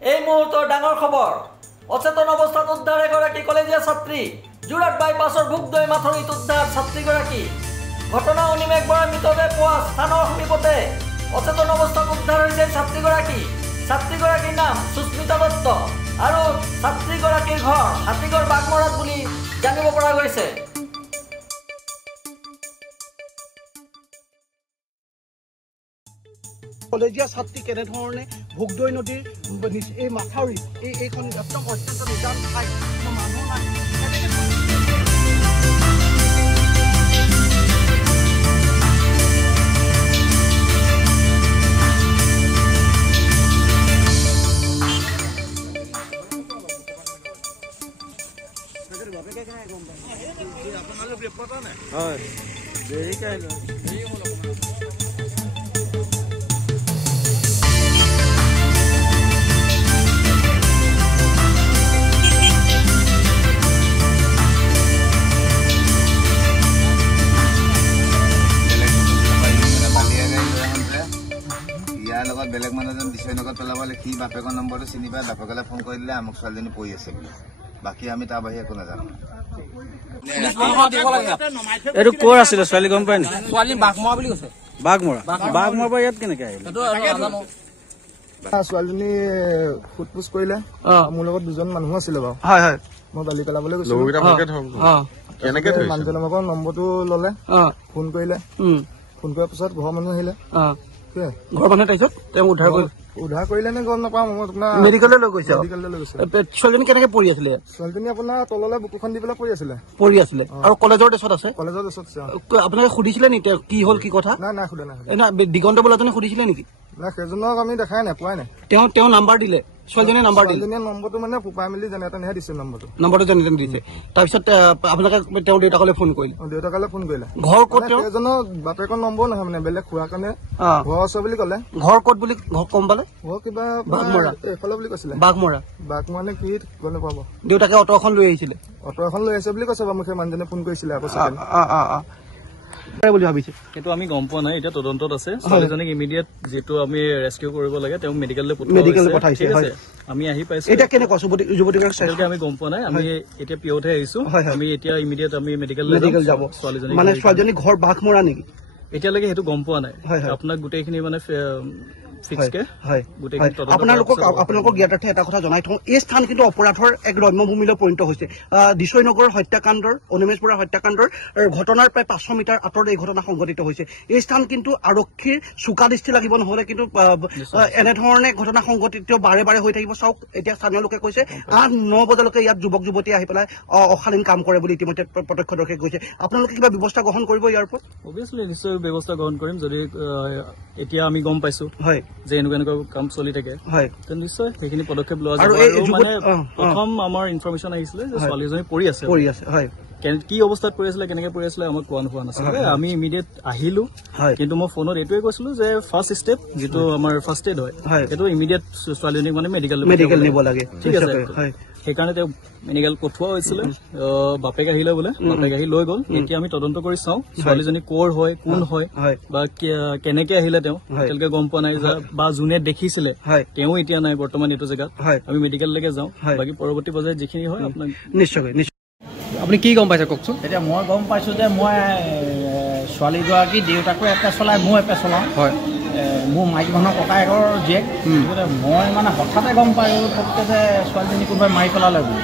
এই মুহূৰ্তৰ ডাঙৰ খবৰ অচেতন অৱস্থাত উদ্ধাৰ এগৰাকী কলেজীয়া ছাত্ৰী যোৰহাট বাইপাছৰ ভোগদৈ মাথৰিত উদ্ধাৰ ছাত্ৰীগৰাকী ঘটনা অনিমেষ বৰাৰ মৃতদেহ পোৱা স্থানৰ সমীপতে অচেতন অৱস্থাত উদ্ধাৰ হৈছে ছাত্ৰীগৰাকীৰ নাম সুস্মিতা দত্ত আৰু ছাত্ৰীগৰাকীৰ ঘৰ হাতীগড় বাগমৰাত বুলি জানিব পৰা গৈছে। কলেজীয়া ছাত্ৰী কেনেধৰণে ভোগদৈ নদীৰ এই মাথাউৰি এইখন একদম অত্যন্ত নিজান ঠাই মানুহ নাই হয় দেৰি কাইলৈ বেলেগ মানুহজন দিছে লগত পেলাবলে কি বাপেকৰ নম্বৰটো চিনি পাই বাপেকলে ফোন কৰি দিলে আমুক ছোৱালীজনী পৰি আছে বুলি বাকী আমি তাৰ বাহিৰে একো নাজানো। এইটো ক'ৰ আছিলে ছোৱালী গম পাই নি? ছোৱালী বাঘমৰা বুলি কৈছে। বাঘমৰা পৰা ইয়াত কেনেকে আহিলে? ছোৱালীজনী সোধ-পোছ কৰিলে মোৰ লগত দুজন মানুহ আছিলে বাৰু। মই বালি পেলাবলৈ গৈছিলো মানুহজনৰ ভাগৰ নম্বৰটো ললে ফোন কৰিলে ফোন কৰাৰ পিছত ঘৰৰ মানুহ আহিলে ঘৰৰ মানুহে তাৰপিছত তেওঁ উদ্ধাৰ কৰিলে নে গম নাপাওঁ মই আপোনাৰ মেডিকেললৈ লৈ গৈছে। ছোৱালীজনী কেনেকে পৰি আছিলে? ছোৱালীজনী আপোনাৰ তললৈ বুকুখন দি পেলাই পৰি আছিলে আৰু কলেজৰ ড্ৰেছত আছে আপোনালোকে সুধিছিলে নেকি কি হ'ল কি কথা? নাই সোধা দিগন্ত বোলাজনে সুধিছিলে নেকি? নাই সেইজনক আমি দেখাই নাই পোৱাই নাই। তেওঁ নাম্বাৰ দিলে ছোৱালীজনীয়ে নম্বৰটো মানে পুপাই মেলি যেনে তেনেহে দিছে নম্বৰটো যেনে তেনে দিছে। তাৰপিছত আপোনালোকে তেওঁৰ দেউতাকলৈ ফোন কৰিলে? দেউতাকলৈ ফোন কৰিলে। ঘৰ ক'ত? সেইজনৰ বাপেকৰ নম্বৰ নহয় মানে বেলেগ খোৱাৰ কাৰণে ঘৰ আছে বুলি ক'লে। ঘৰ ক'ত বুলি কম পালে? ঘৰ কিবা এইফালে বুলি কৈছিলে। বাঘমৰা নে কি গম নাপাব। দেউতাকে অটো এখন লৈ আহিছিলে? অটো এখন লৈ আহিছে বুলি কৈছে বাৰু। মোক সেই মানুহজনে ফোন কৰিছিলে বুলি ভাবিছে সেইটো আমি গম পোৱা নাই। এতিয়া তদন্তত আছে। ছোৱালীজনীক ইমিডিয়েট যিটো আমি ৰেস্কিউ কৰিব লাগে তেওঁ মেডিকেললৈ পঠাইছে। আমি আহি পাইছো। এতিয়া কেনেকুৱা যুৱতীক আমি গম পোৱা নাই। আমি এতিয়া পিঅ'তহে আহিছো। আমি এতিয়া ইমিডিয়েট আমি মেডিকেল যাব। ছোৱালীজনী ঘৰ বাঘমৰা নেকি? এতিয়ালৈকে সেইটো গম পোৱা নাই। আপোনাক গোটেইখিনি মানে আপোনালোকৰ জ্ঞাতাৰ্থে এটা কথা জনাই থওঁ, এই স্থান কিন্তু অপৰাধৰ এক ৰম্যভূমিলৈ পৰিণত হৈছে। দিছৈনগৰৰ হত্যাকাণ্ডৰ অনিমেষ বৰাৰ হত্যাকাণ্ডৰ ঘটনাৰ প্ৰায় 500 মিটাৰ আঁতৰত এই ঘটনা সংঘটিত হৈছে। এই স্থান কিন্তু আৰক্ষীৰ চোকা দৃষ্টি লাগিব নহলে কিন্তু এনেধৰণে ঘটনা সংঘটিত বাৰে বাৰে হৈ থাকিব। চাওক এতিয়া স্থানীয় লোকে কৈছে 8-9 বজালৈকে ইয়াত যুৱক যুৱতী আহি পেলাই অশালীন কাম কৰে বুলি ইতিমধ্যে প্ৰত্যক্ষদৰ্শীয়ে কৈছে। আপোনালোকে কিবা ব্যৱস্থা গ্ৰহণ কৰিব ইয়াৰ ওপৰত? অভিয়াছলি নিশ্চয় ব্যৱস্থা গ্ৰহণ কৰিম। যদি এতিয়া আমি গম পাইছো যে এনেকুৱা কাম চলি থাকে নিশ্চয় সেইখিনি পদক্ষেপ লোৱা যাব। মানে প্ৰথম আমাৰ ইনফৰমেশ্যন আহিছিলে যে ছোৱালীজনী পৰি আছে কি অৱস্থাত পৰি আছিলে কেনেকে পৰি আছিলে আমাক কোৱা নোহোৱা নাছিলে। আমি ইমিডিয়েট আহিলো কিন্তু মই ফোনত এইটোৱে কৈছিলো যে ফাৰ্ষ্ট ষ্টেপ যিটো আমাৰ ফাৰ্ষ্ট এড হয় সেইটো ইমিডিয়েট ছোৱালীজনীক মানে মেডিকেল নিব লাগে। ঠিক আছে সেইকাৰণে তেওঁ মেডিকেল পঠোৱা হৈছিলে। বাপেক আহিলে বোলে বাপেক আহি লৈ গ'ল। এতিয়া আমি তদন্ত কৰি চাওঁ ছোৱালীজনী কৰ হয় কোন হয় বা কেনেকে আহিলে তেওঁ এতিয়ালৈকে গম পোৱা নাই বা যোনে দেখিছিলে তেওঁ এতিয়া নাই বৰ্তমান এইটো জেগাত। আমি মেডিকেললৈকে যাওঁ বাকী পৰৱৰ্তী পৰ্যায়ত যিখিনি হয় আপোনাক নিশ্চয়। আপুনি কি গম পাইছে কওকচোন? এতিয়া মই গম পাইছোঁ যে মই ছোৱালীগৰাকী দেউতাকো এপে চলায় মই এপে চলাওঁ। মোৰ মাইকী মানুহৰ ককায়েকৰ জীয়েক। গতিকে মই মানে হঠাতে গম পালোঁ পটককৈ যে ছোৱালীজনী কোনোবাই মাৰি পেলালে বুলি।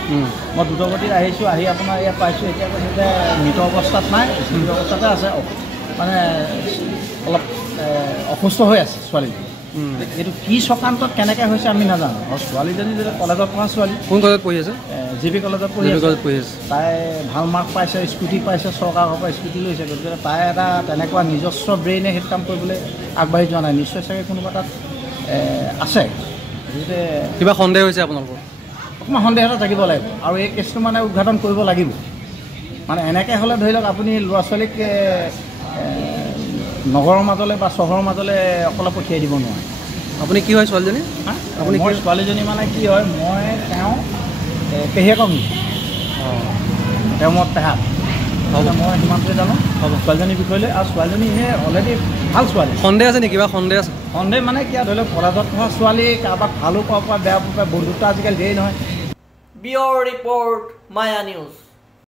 মই দ্ৰুতগতিত আহিছোঁ আহি আপোনাৰ ইয়াত পাইছোঁ। এতিয়া কৈছে যে মৃত অৱস্থাত নাই মৃত অৱস্থাতে আছে মানে অলপ অসুস্থ হৈ আছে ছোৱালীজনী। এইটো কি চক্ৰান্তত কেনেকৈ হৈছে আমি নাজানো। আৰু ছোৱালীজনী যদি কলেজত পঢ়া ছোৱালী কোন কলেজত পঢ়ি আছে? জিবি কলেজত পঢ়ি আছে। তাই ভাল মাৰ্ক পাইছে স্কুটি পাইছে চৰকাৰৰ পৰা স্কুটি লৈছে। গতিকে তাই এটা তেনেকুৱা নিজস্ব ব্ৰেইনে সেইটো কাম কৰিবলৈ আগবাঢ়ি যোৱা নাই। নিশ্চয় চাগে কোনোবা তাত আছে। গতিকে কিবা সন্দেহ হৈছে আপোনালোকৰ? অকণমান সন্দেহ এটা থাকিব লাগিব আৰু এই কেছটো মানে উদ্ঘাটন কৰিব লাগিব। মানে এনেকৈ হ'লে ধৰি লওক আপুনি ল'ৰা ছোৱালীক নগৰৰ মাজলৈ বা চহৰৰ মাজলৈ অকলে পঠিয়াই দিব নোৱাৰে। আপুনি কি হয় ছোৱালীজনী? আপুনি ছোৱালীজনী মানে কি হয় মই তেওঁ পেহীয়েকক নিছোঁ। তেওঁ মই পেহাক মই সিমানটোৱে জানো ছোৱালীজনীৰ বিষয়লৈ। আৰু ছোৱালীজনী অলৰেডি ভাল ছোৱালী। সন্দেহ আছে নেকি? কিবা সন্দেহ আছে? সন্দেহ মানে কি ধৰি লওক কলেজত পঢ়া ছোৱালী কাৰোবাক ভালো পাব পাৰে বেয়া পাব পাৰে বন্ধুত্ব আজিকালি ধেৰ নহয় ব্যুৰ ৰিপৰ্ট মায়া নিউজ